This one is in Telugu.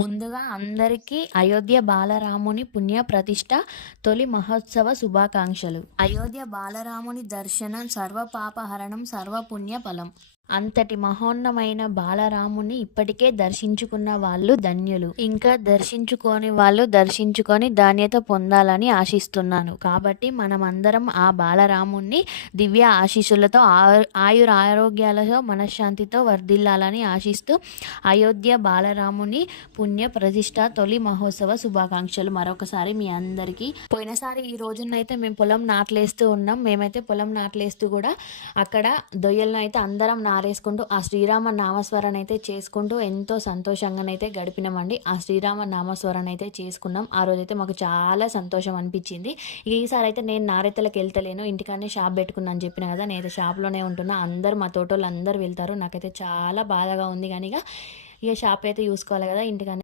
ముందుగా అందరికీ అయోధ్య బాలరాముని పుణ్య ప్రతిష్ఠ తొలి మహోత్సవ శుభాకాంక్షలు. అయోధ్య బాలరాముని దర్శనం సర్వపాపహరణం సర్వపుణ్య ఫలం. అంతటి మహోన్నమైన బాలరాముని ఇప్పటికే దర్శించుకున్న వాళ్ళు ధన్యులు. ఇంకా దర్శించుకోని వాళ్ళు దర్శించుకొని ధాన్యత పొందాలని ఆశిస్తున్నాను. కాబట్టి మనమందరం ఆ బాలరాముని దివ్య ఆశీస్సులతో ఆయురారోగ్యాలతో మనశ్శాంతితో వర్ధిల్లాలని ఆశిస్తూ అయోధ్య బాలరాముని పుణ్య ప్రతిష్ఠ తొలి మహోత్సవ శుభాకాంక్షలు మరొకసారి మీ అందరికీ. పోయినసారి ఈ రోజునైతే మేము పొలం నాట్లేస్తూ ఉన్నాం. మేమైతే పొలం నాట్లేస్తూ కూడా అక్కడ దొయ్యలను అయితే అందరం నారేసుకుంటూ ఆ శ్రీరామ నామస్మరణ అయితే చేసుకుంటూ ఎంతో సంతోషంగానైతే గడిపినామండి. ఆ శ్రీరామ నామస్మరణ అయితే చేసుకున్నాం. ఆ రోజైతే మాకు చాలా సంతోషం అనిపించింది. ఈసారి అయితే నేను నారెత్తలకు వెళ్తలేను, ఇంటికానే షాప్ పెట్టుకున్నా అని చెప్పిన కదా, నేనైతే షాప్లోనే ఉంటున్నా. అందరు మా తోటోళ్ళు అందరూ వెళ్తారు. నాకైతే చాలా బాధగా ఉంది, కానీ ఇక షాప్ అయితే చూసుకోవాలి కదా, ఇంటికానే